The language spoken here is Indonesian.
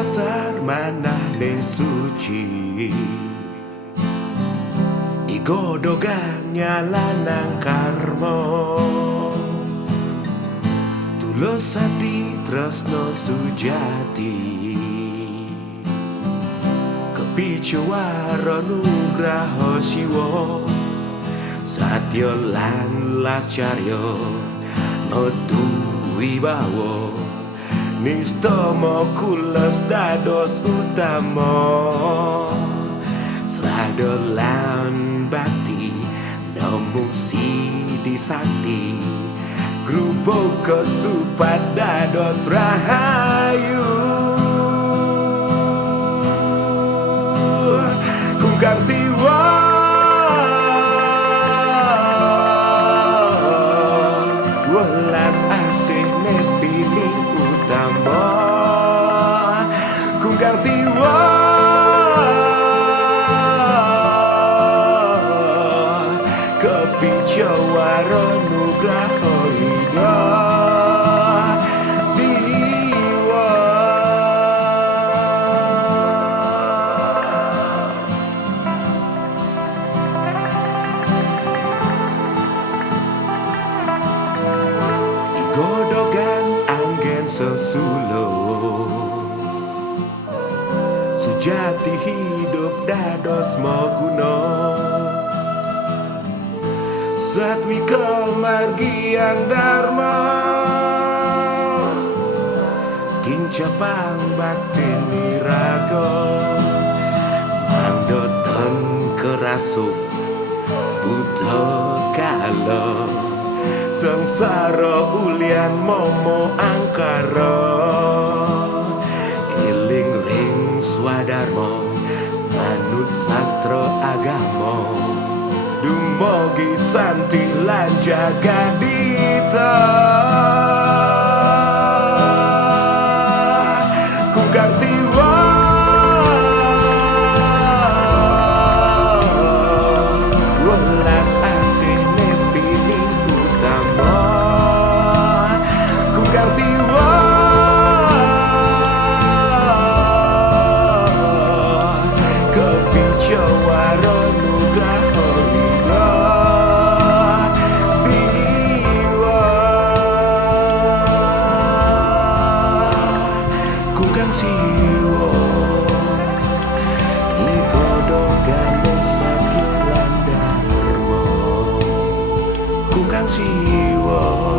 dasar manah ning suci igodogan nyalanang karmo tulus hati tresno sujati kepicuwara nugraha siwa satya lan lascarya metu wibawa nistama kulas dados utama sradolan bakti namung sidi sakti grupo kesupat dados rahayu kungkang siwa welas asih nepini utama kungkang siwa kepicawara nugraha ida siwa igodogan anggen sesulur sejati hidup dados maguna satwika margiang dharma kincapang bakti niraga mandoten kerasuk buta kala sengsara ulian momo angkara iling ring swadharma manut sastra agama dumugi santi lan jagadita kungkang siwa welas asih nepini utama kungkang siwa kepicawara nugraha kungkang siwa igodogan satya lan dharma kungkang siwa